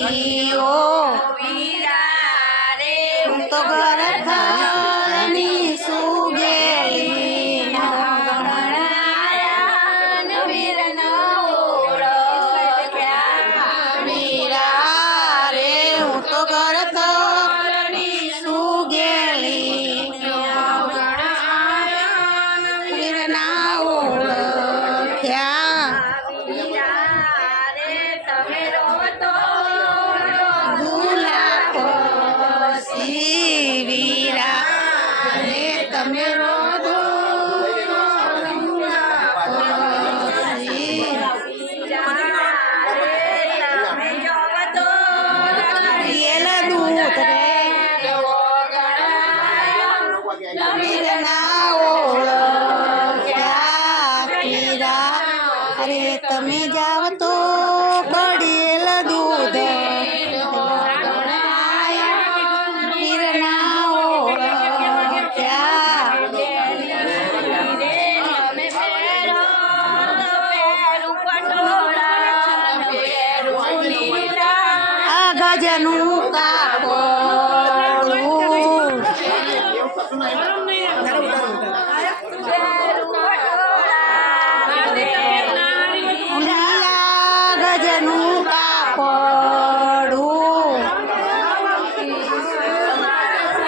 हो पीरा रे त घर la vida na ola kya kira are tame jao to badi la dude Nunca, nunca.